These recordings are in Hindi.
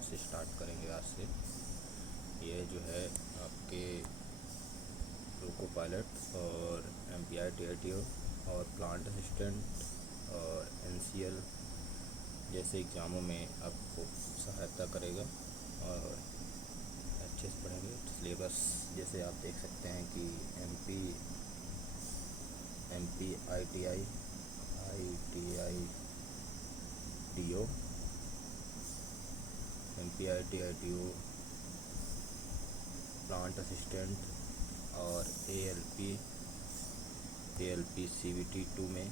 क्लास स्टार्ट करेंगे आज से। ये जो है आपके लोको पायलट और MPI TITO और प्लांट असिस्टेंट और NCL जैसे एग्ज़ामों में आपको सहायता करेगा और अच्छे से पढ़ेंगे। सिलेबस जैसे आप देख सकते हैं कि MP ITI DO MPI TITO plant assistant और ALP CBT2 में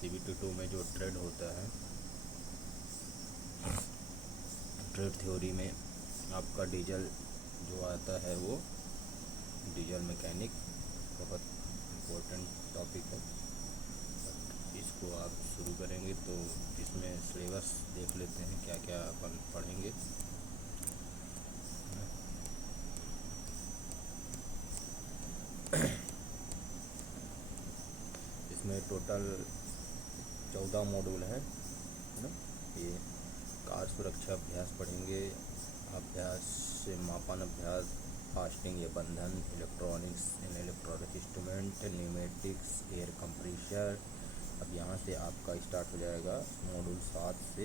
CBT2 में जो ट्रेड होता है, ट्रेड थ्योरी में आपका डीजल जो आता है वो डीजल मैकेनिक बहुत इम्पोर्टेंट टॉपिक है। इसको आप शुरू करेंगे तो इसमें सिलेबस देख लेते हैं क्या क्या अपन पढ़ेंगे। इसमें टोटल 14 मॉड्यूल है ना। ये कार सुरक्षा अभ्यास पढ़ेंगे, अभ्यास से मापन अभ्यास, फास्टिंग या बंधन, इलेक्ट्रॉनिक्स इन electronic instrument, pneumatics, air compressor. अब यहाँ से आपका स्टार्ट हो जाएगा मॉड्यूल 7 से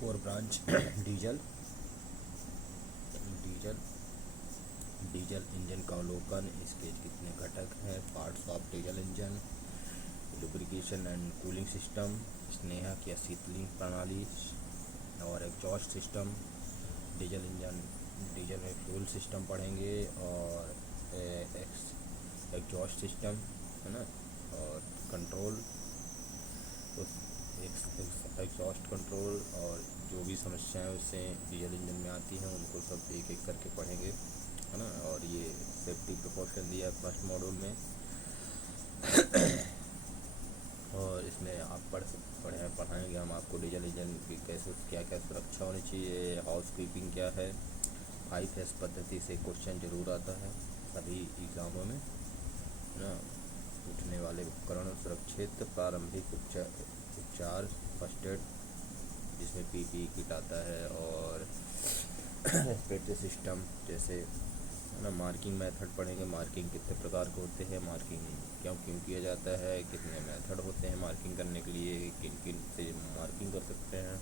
कोर ब्रांच डीजल इंजन का अवलोकन, इसके कितने घटक हैं, parts of diesel engine, lubrication and cooling system, स्नेहक या शीतलिंग प्रणाली और एग्जॉस्ट सिस्टम। डीजल में फ्यूल सिस्टम पढ़ेंगे और एग्जॉस्ट सिस्टम है ना, और कंट्रोल एग्जॉस्ट कंट्रोल और जो भी समस्याएं उससे डीजल इंजन में आती हैं उनको सब एक एक करके पढ़ेंगे है ना। और ये सेफ्टी प्रिकॉशन दिया है फर्स्ट मॉड्यूल में। और इसमें आप पढ़ाएंगे हम आपको डीजल इंजन की कैसे क्या क्या सुरक्षा होनी चाहिए, हाउस कीपिंग क्या है। 5S पद्धति से क्वेश्चन जरूर आता है सभी एग्ज़ामों में ना। उठने वाले उपकरण सुरक्षित प्रारंभिक उपचार फर्स्ट एड, जिसमें PPE किट आता है, और रेस्पिरेटरी सिस्टम जैसे है ना। मार्किंग मेथड पढ़ेंगे, मार्किंग कितने प्रकार के होते हैं, मार्किंग क्यों किया जाता है, कितने मेथड होते हैं मार्किंग करने के लिए, किन किन से मार्किंग कर सकते हैं।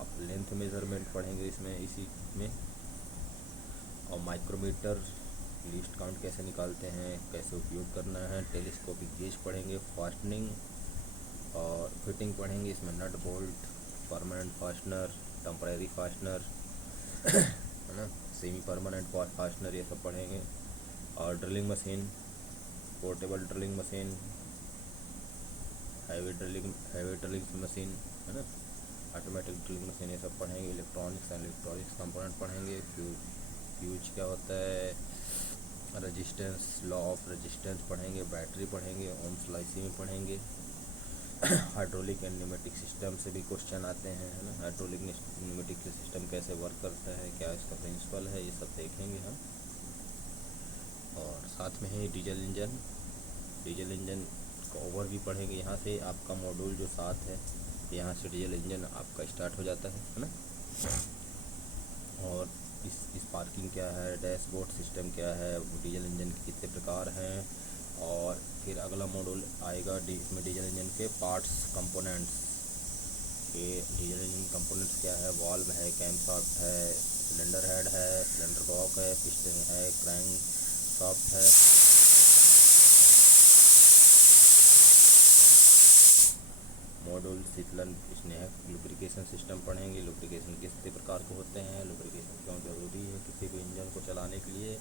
आप लेंथ मेज़रमेंट पढ़ेंगे इसमें इसी में, और माइक्रोमीटर लीस्ट काउंट कैसे निकालते हैं, कैसे उपयोग करना है। टेलीस्कोपिक गेज पढ़ेंगे, फास्टनिंग और फिटिंग पढ़ेंगे, इसमें nut bolt, permanent fastener, temporary fastener है ना, सेमी परमानेंट फास्टनर, ये सब पढ़ेंगे। और drilling machine, portable drilling machine, heavy drilling machine है ना, ऑटोमेटिक ड्रिलिंग मशीन, ये सब पढ़ेंगे। इलेक्ट्रॉनिक्स एंड इलेक्ट्रॉनिक्स कंपोनेंट पढ़ेंगे। फ्यूज क्या होता है, रेजिस्टेंस, लॉ ऑफ रेजिस्टेंस पढ़ेंगे, बैटरी पढ़ेंगे, ओम्स लॉ इसी में पढ़ेंगे। हाइड्रोलिक एंड न्यूमेटिक सिस्टम से भी क्वेश्चन आते हैं है ना। हाइड्रोलिक न्यूमेटिक सिस्टम कैसे वर्क करता है, क्या इसका प्रिंसिपल है, ये सब देखेंगे हम। और साथ में है डीजल इंजन का ओवरव्यू पढ़ेंगे। यहाँ से आपका मॉड्यूल जो 7 है, यहाँ से डीजल इंजन आपका स्टार्ट हो जाता है ना। और इस पार्किंग क्या है, डैशबोर्ड सिस्टम क्या है, डीजल इंजन के कितने प्रकार हैं। और फिर अगला मॉड्यूल आएगा इसमें डीजल इंजन के पार्ट्स कंपोनेंट्स के। डीजल इंजन कंपोनेंट्स क्या है, वाल्व है, कैमशाफ्ट है, सिलेंडर हेड है, सिलेंडर बॉक्स है, पिस्टन है, क्रैंक शाफ्ट है। मॉड्यूल शीतलन स्नेहक लुब्रिकेशन सिस्टम पढ़ेंगे। लुब्रिकेशन कितने प्रकार के होते हैं, लुब्रिकेशन क्यों ज़रूरी है किसी भी इंजन को चलाने के लिए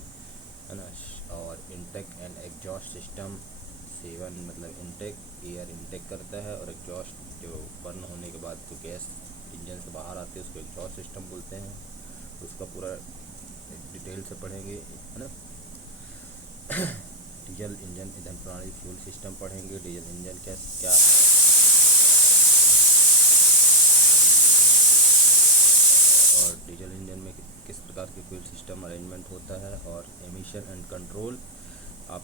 है ना। और इंटेक एंड एग्जॉस्ट सिस्टम, 7 मतलब इंटेक एयर इंटेक करता है, और एग्जॉस्ट जो बर्न होने के बाद जो गैस इंजन से बाहर आती है उसको एग्जॉस्ट सिस्टम बोलते हैं। उसका पूरा डिटेल से पढ़ेंगे है ना। डीजल इंजन ईंधन प्रणाली फ्यूल सिस्टम पढ़ेंगे। डीजल इंजन क्या और डीजल इंजन में किस प्रकार के फ्यूल सिस्टम अरेंजमेंट होता है, और एमिशन एंड कंट्रोल। आप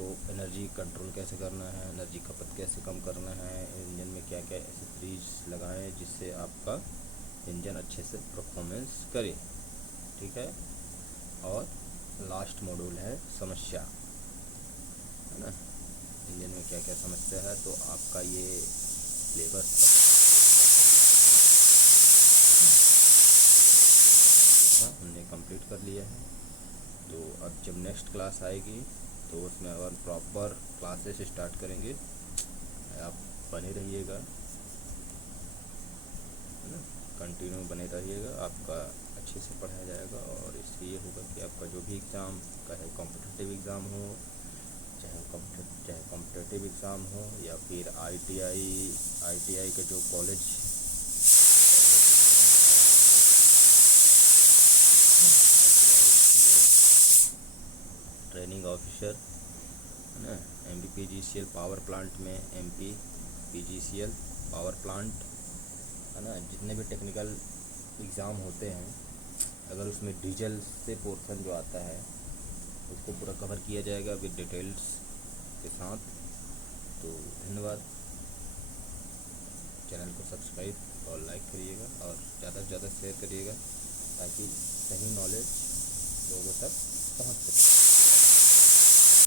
आपको एनर्जी कंट्रोल कैसे करना है, एनर्जी खपत कैसे कम करना है, इंजन में क्या क्या एक्सेसरीज लगाएं जिससे आपका इंजन अच्छे से परफॉर्मेंस करे। ठीक है। और लास्ट मॉड्यूल है समस्या, है ना, इंजन में क्या क्या समस्या है। तो आपका ये सिलेबस हमने कंप्लीट कर लिया है। तो अब जब नेक्स्ट क्लास आएगी तो उसमें और प्रॉपर क्लासेस स्टार्ट करेंगे, आप बने रहिएगा, है ना, कंटिन्यू बने रहिएगा, आपका अच्छे से पढ़ाया जाएगा। और इससे ये होगा कि आपका जो भी एग्ज़ाम, चाहे कॉम्पिटिटिव एग्ज़ाम हो, चाहे कॉम्पिटिटिव एग्ज़ाम हो, या फिर आईटीआई के जो कॉलेज ट्रेनिंग ऑफिसर, है ना, MPPGCL पावर प्लांट में MPPGCL पावर प्लांट, है ना, जितने भी टेक्निकल एग्ज़ाम होते हैं, अगर उसमें डीजल से पोर्शन जो आता है उसको पूरा कवर किया जाएगा विद डिटेल्स के साथ। तो धन्यवाद। चैनल को सब्सक्राइब और लाइक करिएगा और ज़्यादा से ज़्यादा शेयर करिएगा ताकि सही नॉलेज लोगों तक पहुंच सके।